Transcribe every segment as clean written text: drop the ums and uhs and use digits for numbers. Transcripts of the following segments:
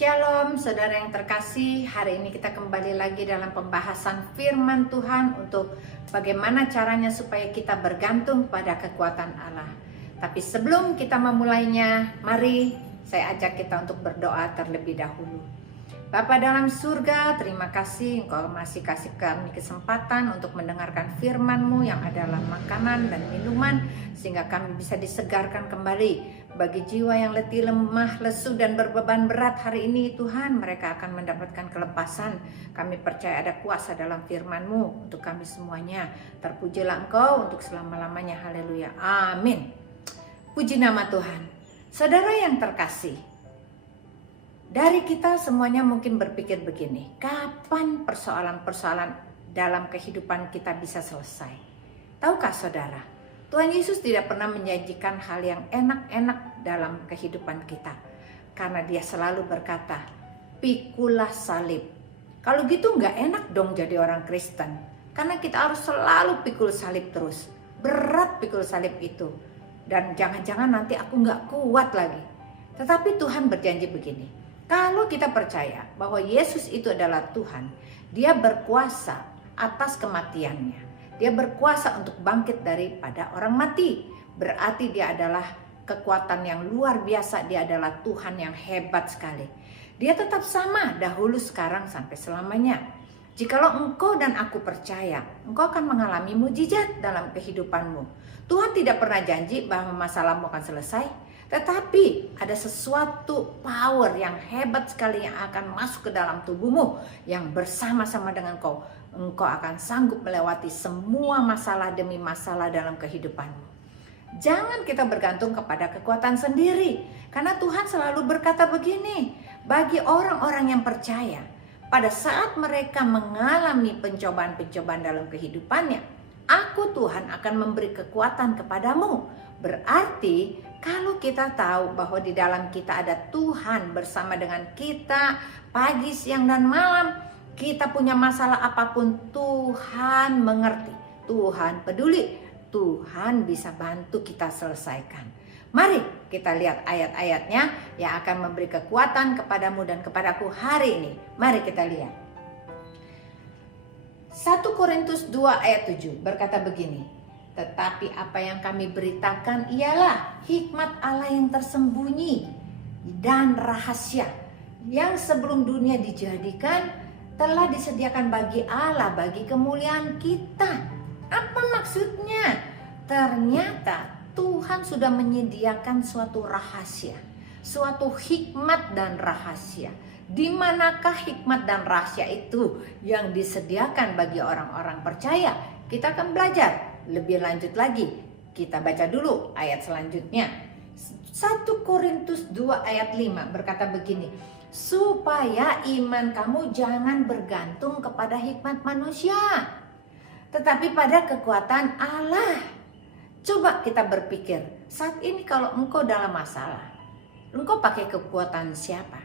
Shalom saudara yang terkasih, hari ini kita kembali lagi dalam pembahasan firman Tuhan untuk bagaimana caranya supaya kita bergantung pada kekuatan Allah. Tapi sebelum kita memulainya, mari saya ajak kita untuk berdoa terlebih dahulu. Bapa dalam surga, terima kasih Engkau masih kasih kami kesempatan untuk mendengarkan firman-Mu yang adalah makanan dan minuman, sehingga kami bisa disegarkan kembali. Bagi jiwa yang letih, lemah, lesu, dan berbeban berat hari ini, Tuhan, mereka akan mendapatkan kelepasan. Kami percaya ada kuasa dalam firman-Mu untuk kami semuanya. Terpujilah Engkau untuk selama-lamanya. Haleluya. Amin. Puji nama Tuhan. Saudara yang terkasih, dari kita semuanya mungkin berpikir begini, kapan persoalan-persoalan dalam kehidupan kita bisa selesai? Tahukah saudara, Tuhan Yesus tidak pernah menjanjikan hal yang enak-enak dalam kehidupan kita. Karena dia selalu berkata, pikulah salib. Kalau gitu nggak enak dong jadi orang Kristen. Karena kita harus selalu pikul salib terus. Berat pikul salib itu. Dan jangan-jangan nanti aku nggak kuat lagi. Tetapi Tuhan berjanji begini. Kalau kita percaya bahwa Yesus itu adalah Tuhan, dia berkuasa atas kematiannya. Dia berkuasa untuk bangkit daripada orang mati. Berarti dia adalah kekuatan yang luar biasa. Dia adalah Tuhan yang hebat sekali. Dia tetap sama dahulu, sekarang, sampai selamanya. Jikalau engkau dan aku percaya, engkau akan mengalami mujizat dalam kehidupanmu. Tuhan tidak pernah janji bahwa masalahmu akan selesai. Tetapi ada sesuatu power yang hebat sekali yang akan masuk ke dalam tubuhmu, yang bersama-sama dengan engkau akan sanggup melewati semua masalah demi masalah dalam kehidupanmu. Jangan kita bergantung kepada kekuatan sendiri, karena Tuhan selalu berkata begini, bagi orang-orang yang percaya, pada saat mereka mengalami pencobaan-pencobaan dalam kehidupannya, aku Tuhan akan memberi kekuatan kepadamu. Berarti kalau kita tahu bahwa di dalam kita ada Tuhan bersama dengan kita pagi, siang, dan malam, kita punya masalah apapun, Tuhan mengerti, Tuhan peduli, Tuhan bisa bantu kita selesaikan. Mari kita lihat ayat-ayatnya yang akan memberi kekuatan kepadamu dan kepadaku hari ini. Mari kita lihat. 1 Korintus 2 ayat 7 berkata begini. Tetapi apa yang kami beritakan ialah hikmat Allah yang tersembunyi dan rahasia yang sebelum dunia dijadikan telah disediakan bagi Allah, bagi kemuliaan kita. Apa maksudnya? Ternyata Tuhan sudah menyediakan suatu rahasia, suatu hikmat dan rahasia. Di manakah hikmat dan rahasia itu yang disediakan bagi orang-orang percaya? Kita akan belajar lebih lanjut lagi. Kita baca dulu ayat selanjutnya. 1 Korintus 2 ayat 5 berkata begini. Supaya iman kamu jangan bergantung kepada hikmat manusia, tetapi pada kekuatan Allah. Coba kita berpikir, saat ini kalau engkau dalam masalah, engkau pakai kekuatan siapa?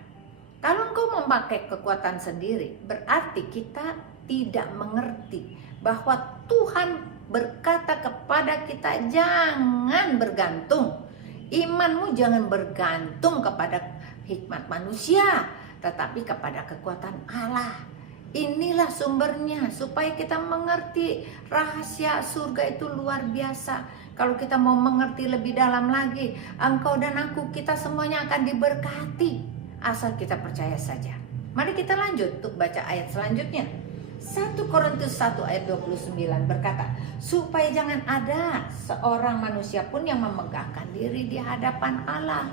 Kalau engkau memakai kekuatan sendiri, berarti kita tidak mengerti bahwa Tuhan berkata kepada kita, jangan bergantung. Imanmu jangan bergantung kepada hikmat manusia, tetapi kepada kekuatan Allah. Inilah sumbernya, supaya kita mengerti rahasia surga itu luar biasa. Kalau kita mau mengerti lebih dalam lagi, engkau dan aku, kita semuanya akan diberkati. Asal kita percaya saja. Mari kita lanjut untuk baca ayat selanjutnya. 1 Korintus 1 ayat 29 berkata, supaya jangan ada seorang manusia pun yang memegahkan diri di hadapan Allah.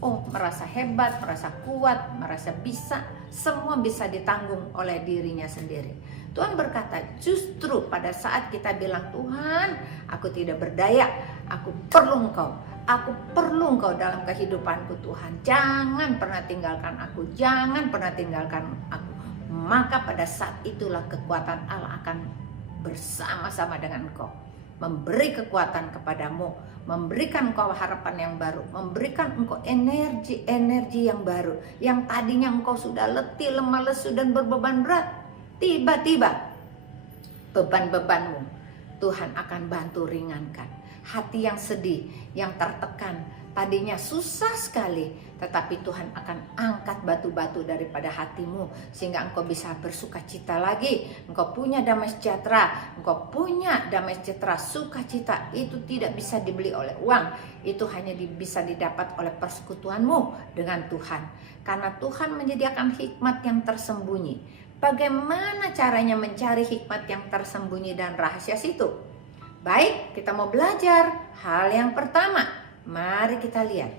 Oh, merasa hebat, merasa kuat, merasa bisa, semua bisa ditanggung oleh dirinya sendiri. Tuhan berkata, justru pada saat kita bilang, Tuhan, aku tidak berdaya, aku perlu Engkau. Aku perlu Engkau dalam kehidupanku, Tuhan. Jangan pernah tinggalkan aku, jangan pernah tinggalkan aku. Maka pada saat itulah kekuatan Allah akan bersama-sama dengan engkau, memberi kekuatan kepadamu, memberikan engkau harapan yang baru, memberikan engkau energi yang baru. Yang tadinya engkau sudah letih, lemah, lesu, dan berbeban berat, tiba-tiba beban-bebanmu Tuhan akan bantu ringankan. Hati yang sedih, yang tertekan, tadinya susah sekali, tetapi Tuhan akan angkat batu-batu daripada hatimu sehingga engkau bisa bersuka cita lagi. Engkau punya damai sejahtera, engkau punya damai sejahtera. Sukacita itu tidak bisa dibeli oleh uang, itu hanya bisa didapat oleh persekutuanmu dengan Tuhan. Karena Tuhan menyediakan hikmat yang tersembunyi. Bagaimana caranya mencari hikmat yang tersembunyi dan rahasia situ? Baik, kita mau belajar. Hal yang pertama, mari kita lihat.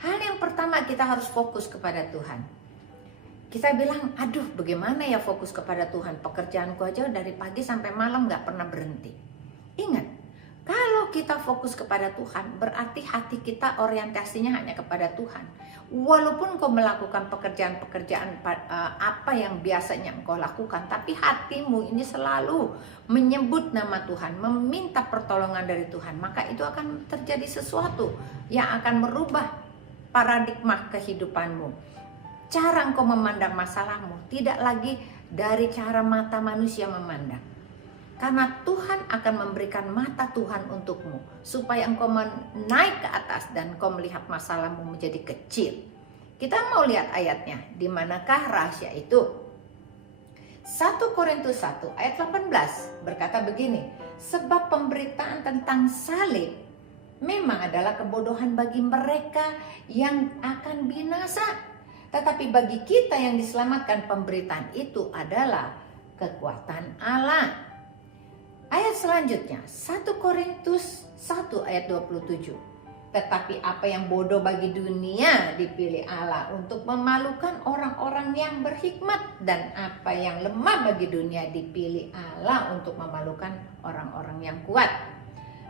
Hal yang pertama, kita harus fokus kepada Tuhan. Kita bilang, aduh bagaimana ya fokus kepada Tuhan? Pekerjaanku aja dari pagi sampai malam gak pernah berhenti. Ingat, kalau kita fokus kepada Tuhan, berarti hati kita orientasinya hanya kepada Tuhan. Walaupun kau melakukan pekerjaan-pekerjaan apa yang biasanya engkau lakukan, tapi hatimu ini selalu menyebut nama Tuhan, meminta pertolongan dari Tuhan, maka itu akan terjadi sesuatu yang akan merubah paradigma kehidupanmu. Cara engkau memandang masalahmu tidak lagi dari cara mata manusia memandang. Karena Tuhan akan memberikan mata Tuhan untukmu supaya engkau naik ke atas dan engkau melihat masalahmu menjadi kecil. Kita mau lihat ayatnya. Di manakah rahasia itu? 1 Korintus 1 ayat 18 berkata begini, sebab pemberitaan tentang salib memang adalah kebodohan bagi mereka yang akan binasa. Tetapi bagi kita yang diselamatkan, pemberitaan itu adalah kekuatan Allah. Ayat selanjutnya, 1 Korintus 1 ayat 27. Tetapi apa yang bodoh bagi dunia dipilih Allah untuk memalukan orang-orang yang berhikmat. Dan apa yang lemah bagi dunia dipilih Allah untuk memalukan orang-orang yang kuat.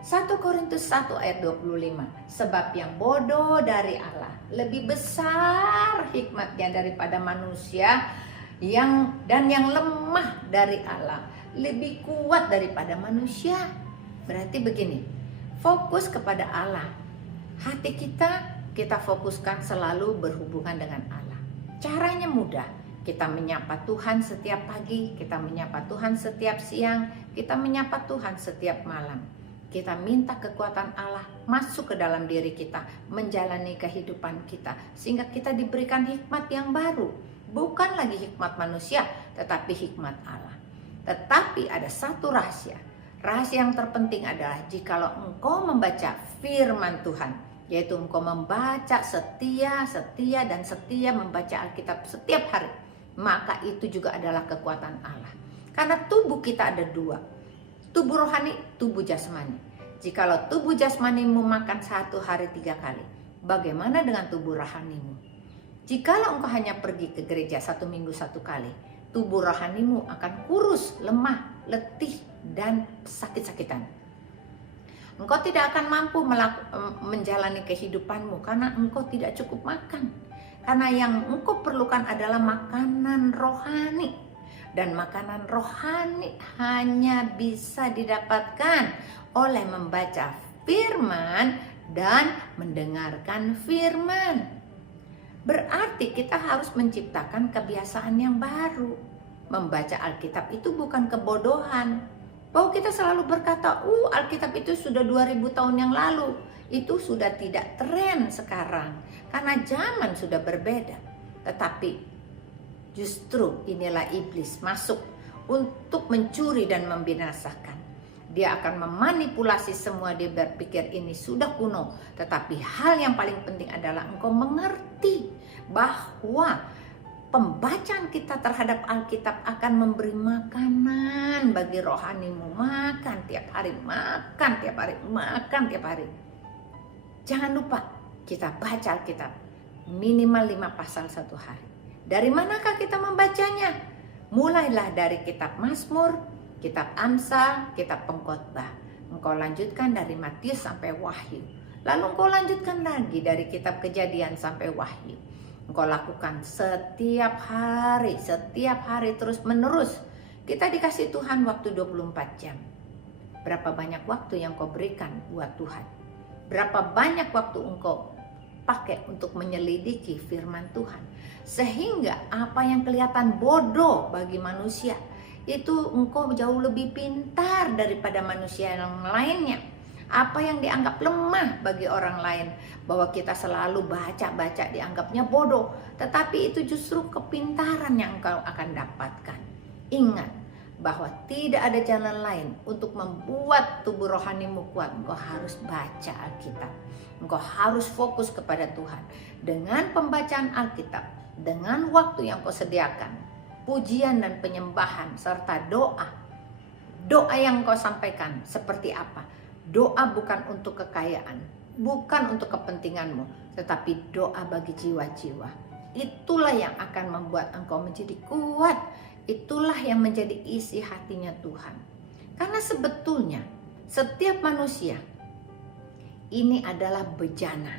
1 Korintus 1 ayat 25. Sebab yang bodoh dari Allah lebih besar hikmatnya daripada manusia, dan yang lemah dari Allah lebih kuat daripada manusia. Berarti begini, fokus kepada Allah. Hati kita fokuskan selalu berhubungan dengan Allah. Caranya mudah. Kita menyapa Tuhan setiap pagi, kita menyapa Tuhan setiap siang, kita menyapa Tuhan setiap malam. Kita minta kekuatan Allah masuk ke dalam diri kita, menjalani kehidupan kita, sehingga kita diberikan hikmat yang baru. Bukan lagi hikmat manusia, tetapi hikmat Allah. Tetapi ada satu rahasia. Rahasia yang terpenting adalah jikalau engkau membaca firman Tuhan, yaitu engkau membaca setia membaca Alkitab setiap hari, maka itu juga adalah kekuatan Allah. Karena tubuh kita ada dua, tubuh rohani, tubuh jasmani. Jikalau tubuh jasmanimu makan 1 hari 3 kali, bagaimana dengan tubuh rohanimu? Jikalau engkau hanya pergi ke gereja 1 minggu 1 kali, tubuh rohanimu akan kurus, lemah, letih, dan sakit-sakitan. Engkau tidak akan mampu menjalani kehidupanmu karena engkau tidak cukup makan. Karena yang engkau perlukan adalah makanan rohani. Dan makanan rohani hanya bisa didapatkan oleh membaca firman dan mendengarkan firman. Berarti kita harus menciptakan kebiasaan yang baru. Membaca Alkitab itu bukan kebodohan. Bahwa kita selalu berkata, Alkitab itu sudah 2000 tahun yang lalu. Itu sudah tidak tren sekarang. Karena zaman sudah berbeda. Tetapi justru inilah iblis masuk untuk mencuri dan membinasakan. Dia akan memanipulasi semua, dia berpikir ini sudah kuno. Tetapi hal yang paling penting adalah engkau mengerti bahwa pembacaan kita terhadap Alkitab akan memberi makanan bagi rohanimu. Makan tiap hari, makan tiap hari, makan tiap hari. Jangan lupa kita baca Alkitab minimal 5 pasal 1 hari. Dari manakah kita membacanya? Mulailah dari kitab Mazmur, kitab Amsal, kitab Pengkhotbah. Engkau lanjutkan dari Matius sampai Wahyu. Lalu engkau lanjutkan lagi dari kitab Kejadian sampai Wahyu. Engkau lakukan setiap hari terus menerus. Kita dikasih Tuhan waktu 24 jam. Berapa banyak waktu yang kau berikan buat Tuhan? Berapa banyak waktu engkau pakai untuk menyelidiki firman Tuhan? Sehingga apa yang kelihatan bodoh bagi manusia, itu engkau jauh lebih pintar daripada manusia yang lainnya. Apa yang dianggap lemah bagi orang lain, bahwa kita selalu baca-baca dianggapnya bodoh, tetapi itu justru kepintaran yang engkau akan dapatkan. Ingat bahwa tidak ada jalan lain untuk membuat tubuh rohanimu kuat. Engkau harus baca Alkitab. Engkau harus fokus kepada Tuhan. Dengan pembacaan Alkitab, dengan waktu yang kau sediakan, pujian dan penyembahan serta doa. Doa yang kau sampaikan seperti apa? Doa bukan untuk kekayaan, bukan untuk kepentinganmu, tetapi doa bagi jiwa-jiwa. Itulah yang akan membuat engkau menjadi kuat. Itulah yang menjadi isi hatinya Tuhan. Karena sebetulnya setiap manusia ini adalah bejana.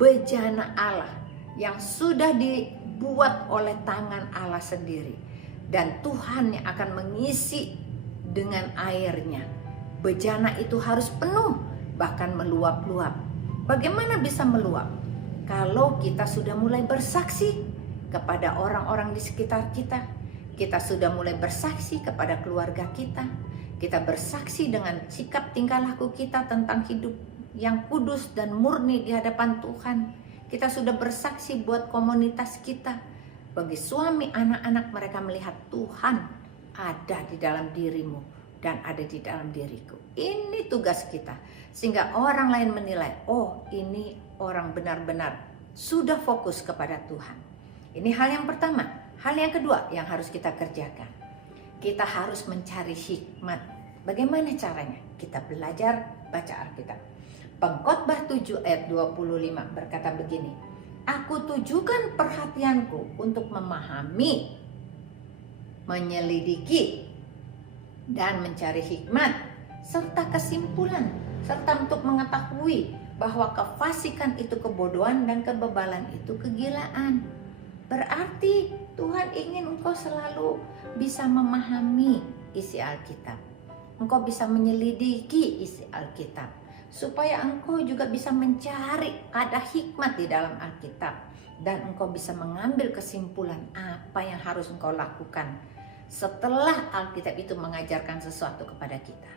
Bejana Allah yang sudah dibuat oleh tangan Allah sendiri. Dan Tuhan yang akan mengisi dengan airnya. Bejana itu harus penuh, bahkan meluap-luap. Bagaimana bisa meluap? Kalau kita sudah mulai bersaksi kepada orang-orang di sekitar kita, kita sudah mulai bersaksi kepada keluarga kita, kita bersaksi dengan sikap tingkah laku kita tentang hidup yang kudus dan murni di hadapan Tuhan. Kita sudah bersaksi buat komunitas kita. Bagi suami, anak-anak, mereka melihat Tuhan ada di dalam dirimu dan ada di dalam diriku. Ini tugas kita. Sehingga orang lain menilai, oh ini orang benar-benar sudah fokus kepada Tuhan. Ini hal yang pertama. Hal yang kedua yang harus kita kerjakan. Kita harus mencari hikmat. Bagaimana caranya? Kita belajar baca Alkitab. Pengkhotbah 7 ayat 25 berkata begini. Aku tujukan perhatianku untuk memahami, menyelidiki, dan mencari hikmat, serta kesimpulan, serta untuk mengetahui bahwa kefasikan itu kebodohan dan kebebalan itu kegilaan. Berarti Tuhan ingin engkau selalu bisa memahami isi Alkitab. Engkau bisa menyelidiki isi Alkitab, supaya engkau juga bisa mencari ada hikmat di dalam Alkitab. Dan engkau bisa mengambil kesimpulan apa yang harus engkau lakukan setelah Alkitab itu mengajarkan sesuatu kepada kita.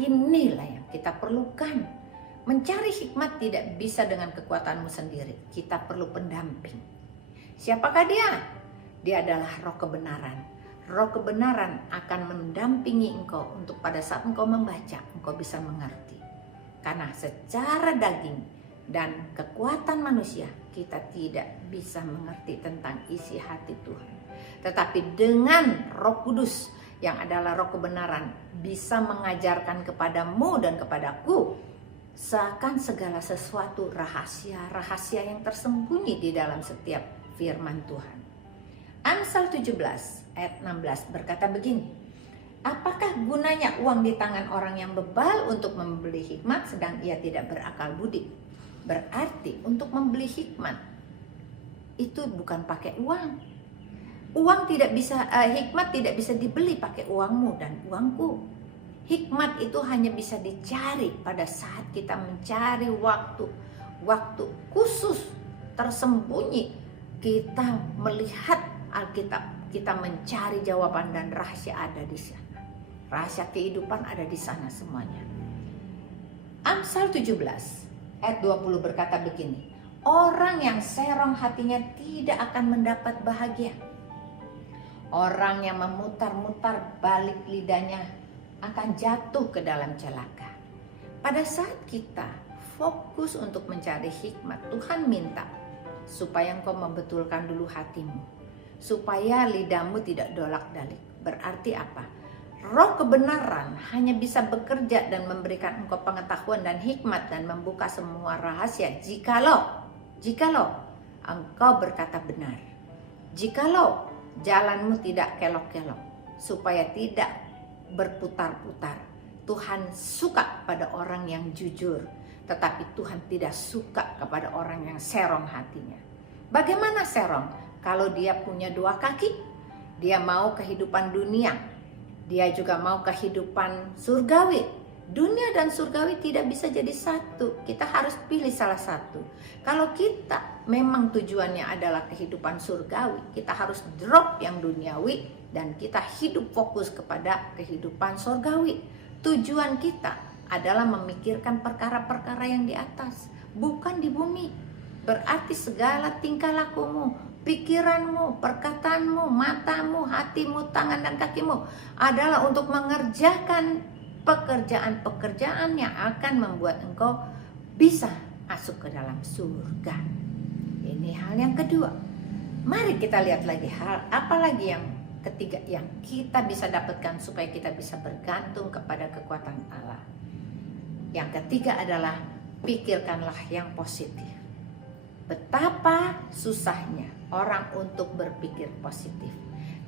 Inilah yang kita perlukan. Mencari hikmat tidak bisa dengan kekuatanmu sendiri. Kita perlu pendamping. Siapakah dia? Dia adalah roh kebenaran. Roh kebenaran akan mendampingi engkau untuk pada saat engkau membaca, engkau bisa mengerti. Karena secara daging dan kekuatan manusia, kita tidak bisa mengerti tentang isi hati Tuhan. Tetapi dengan Roh Kudus yang adalah roh kebenaran bisa mengajarkan kepadamu dan kepadaku seakan segala sesuatu rahasia-rahasia yang tersembunyi di dalam setiap firman Tuhan. Amsal 17 ayat 16 berkata begini. Apakah gunanya uang di tangan orang yang bebal untuk membeli hikmat sedang ia tidak berakal budi? Berarti untuk membeli hikmat itu bukan pakai uang. Hikmat tidak bisa dibeli pakai uangmu dan uangku. Hikmat itu hanya bisa dicari pada saat kita mencari waktu khusus tersembunyi. Kita melihat Alkitab, kita mencari jawaban dan rahasia ada di sana. Rahasia kehidupan ada di sana semuanya. Amsal 17 ayat 20 berkata begini. Orang yang serong hatinya tidak akan mendapat bahagia. Orang yang memutar-mutar balik lidahnya akan jatuh ke dalam celaka. Pada saat kita fokus untuk mencari hikmat, Tuhan minta supaya engkau membetulkan dulu hatimu, supaya lidahmu tidak dolak-dalik. Berarti apa? Roh kebenaran hanya bisa bekerja dan memberikan engkau pengetahuan dan hikmat dan membuka semua rahasia jikalau engkau berkata benar. Jikalau jalanmu tidak kelok-kelok, supaya tidak berputar-putar. Tuhan suka pada orang yang jujur, tetapi Tuhan tidak suka kepada orang yang serong hatinya. Bagaimana serong? Kalau dia punya dua kaki, dia mau kehidupan dunia, dia juga mau kehidupan surgawi. Dunia dan surgawi tidak bisa jadi satu. Kita harus pilih salah satu. Kalau kita memang tujuannya adalah kehidupan surgawi, kita harus drop yang duniawi dan kita hidup fokus kepada kehidupan surgawi. Tujuan kita adalah memikirkan perkara-perkara yang di atas, bukan di bumi. Berarti segala tingkah lakumu, pikiranmu, perkataanmu, matamu, hatimu, tangan dan kakimu adalah untuk mengerjakan pekerjaan-pekerjaan yang akan membuat engkau bisa masuk ke dalam surga. Ini hal yang kedua. Mari kita lihat lagi hal apa lagi yang ketiga yang kita bisa dapatkan supaya kita bisa bergantung kepada kekuatan Allah. Yang ketiga adalah pikirkanlah yang positif. Betapa susahnya orang untuk berpikir positif.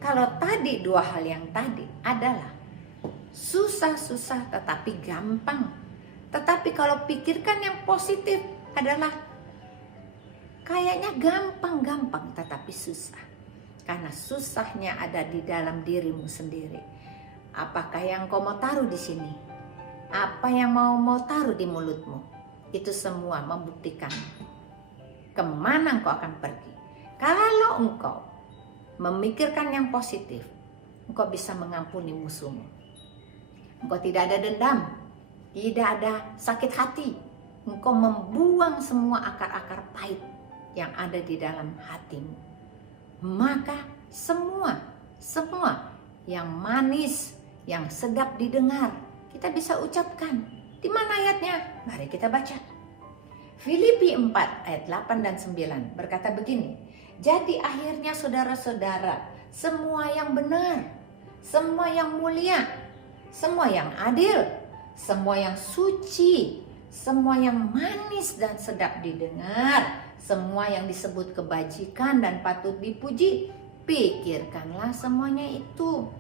Kalau tadi dua hal yang tadi adalah susah-susah tetapi gampang. Tetapi kalau pikirkan yang positif adalah kayaknya gampang-gampang tetapi susah. Karena susahnya ada di dalam dirimu sendiri. Apakah yang kau mau taruh di sini? Apa yang mau taruh di mulutmu? Itu semua membuktikan kemana engkau akan pergi. Kalau engkau memikirkan yang positif, engkau bisa mengampuni musuhmu. Engkau tidak ada dendam, tidak ada sakit hati. Engkau membuang semua akar-akar pahit yang ada di dalam hatimu. Maka semua yang manis, yang sedap didengar, kita bisa ucapkan. Di mana ayatnya? Mari kita baca. Filipi 4 ayat 8 dan 9 berkata begini. Jadi akhirnya saudara-saudara, semua yang benar, semua yang mulia, semua yang adil, semua yang suci, semua yang manis dan sedap didengar, semua yang disebut kebajikan dan patut dipuji, pikirkanlah semuanya itu.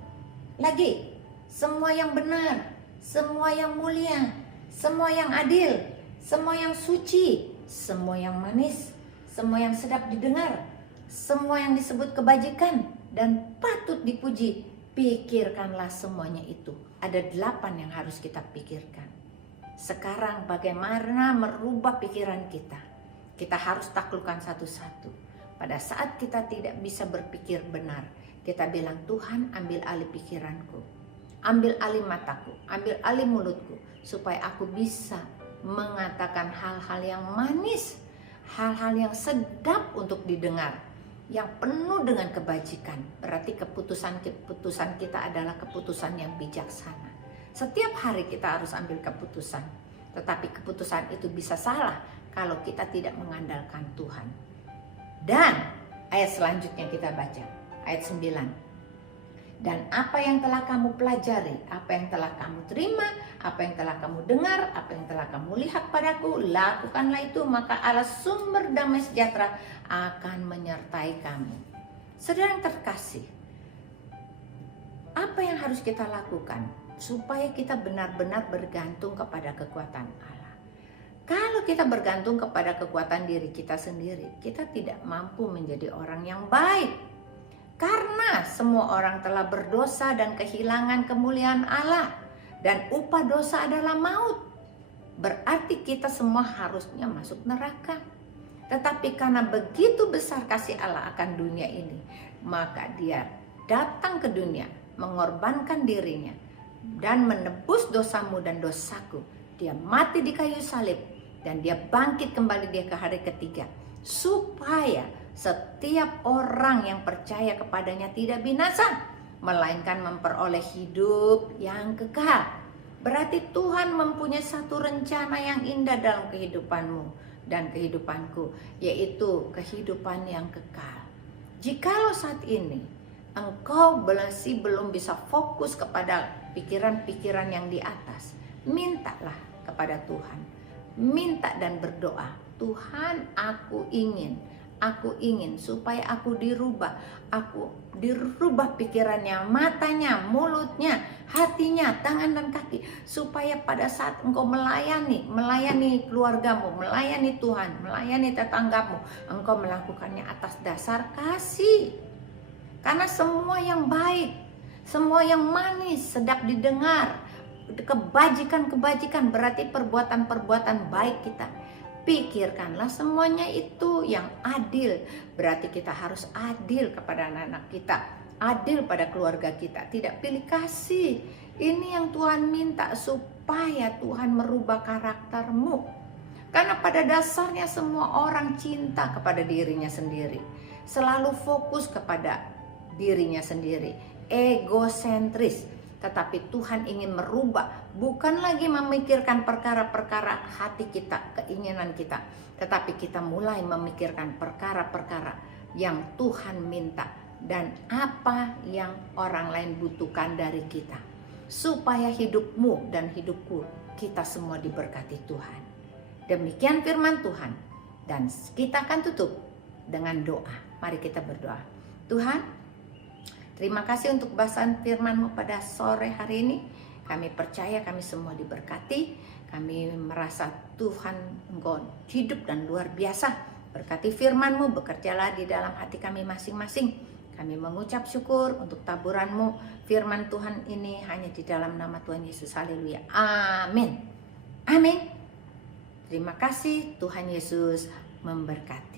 Lagi, semua yang benar, semua yang mulia, semua yang adil, semua yang suci, semua yang manis, semua yang sedap didengar, semua yang disebut kebajikan dan patut dipuji, pikirkanlah semuanya itu. Ada 8 yang harus kita pikirkan. Sekarang bagaimana merubah pikiran kita? Kita harus taklukkan satu-satu. Pada saat kita tidak bisa berpikir benar, kita bilang, Tuhan ambil alih pikiranku, ambil alih mataku, ambil alih mulutku, supaya aku bisa mengatakan hal-hal yang manis, hal-hal yang sedap untuk didengar, yang penuh dengan kebajikan. Berarti keputusan kita adalah keputusan yang bijaksana. Setiap hari kita harus ambil keputusan, tetapi keputusan itu bisa salah kalau kita tidak mengandalkan Tuhan. Dan ayat selanjutnya kita baca, ayat 9. Dan apa yang telah kamu pelajari, apa yang telah kamu terima, apa yang telah kamu dengar, apa yang telah kamu lihat padaku, lakukanlah itu, maka Allah sumber damai sejahtera akan menyertai kamu. Saudara yang terkasih, apa yang harus kita lakukan supaya kita benar-benar bergantung kepada kekuatan Allah? Kalau kita bergantung kepada kekuatan diri kita sendiri, kita tidak mampu menjadi orang yang baik. Karena semua orang telah berdosa dan kehilangan kemuliaan Allah, dan upah dosa adalah maut. Berarti kita semua harusnya masuk neraka. Tetapi karena begitu besar kasih Allah akan dunia ini, maka Dia datang ke dunia, mengorbankan dirinya dan menebus dosamu dan dosaku. Dia mati di kayu salib dan Dia bangkit kembali Dia ke hari ketiga, supaya setiap orang yang percaya kepadanya tidak binasa, melainkan memperoleh hidup yang kekal. Berarti Tuhan mempunyai satu rencana yang indah dalam kehidupanmu dan kehidupanku, yaitu kehidupan yang kekal. Jikalau saat ini engkau masih belum bisa fokus kepada pikiran-pikiran yang di atas, mintalah kepada Tuhan. Minta dan berdoa, Tuhan, aku ingin supaya aku dirubah pikirannya, matanya, mulutnya, hatinya, tangan dan kaki, supaya pada saat engkau melayani keluargamu, melayani Tuhan, melayani tetanggamu, engkau melakukannya atas dasar kasih. Karena semua yang baik, semua yang manis, sedap didengar, kebajikan berarti perbuatan-perbuatan baik kita. Pikirkanlah semuanya itu yang adil. Berarti kita harus adil kepada anak-anak kita, adil pada keluarga kita, tidak pilih kasih. Ini yang Tuhan minta, supaya Tuhan merubah karaktermu. Karena pada dasarnya semua orang cinta kepada dirinya sendiri, selalu fokus kepada dirinya sendiri, egosentris. Tetapi Tuhan ingin merubah, bukan lagi memikirkan perkara-perkara hati kita, keinginan kita, tetapi kita mulai memikirkan perkara-perkara yang Tuhan minta dan apa yang orang lain butuhkan dari kita, supaya hidupmu dan hidupku, kita semua diberkati Tuhan. Demikian firman Tuhan, dan kita akan tutup dengan doa. Mari kita berdoa. Tuhan, terima kasih untuk bahasan firman-Mu pada sore hari ini. Kami percaya kami semua diberkati. Kami merasa Tuhan Engkau hidup dan luar biasa. Berkati firman-Mu, bekerjalah di dalam hati kami masing-masing. Kami mengucap syukur untuk taburan-Mu firman Tuhan ini hanya di dalam nama Tuhan Yesus. Haleluya. Amin. Amin. Terima kasih, Tuhan Yesus memberkati.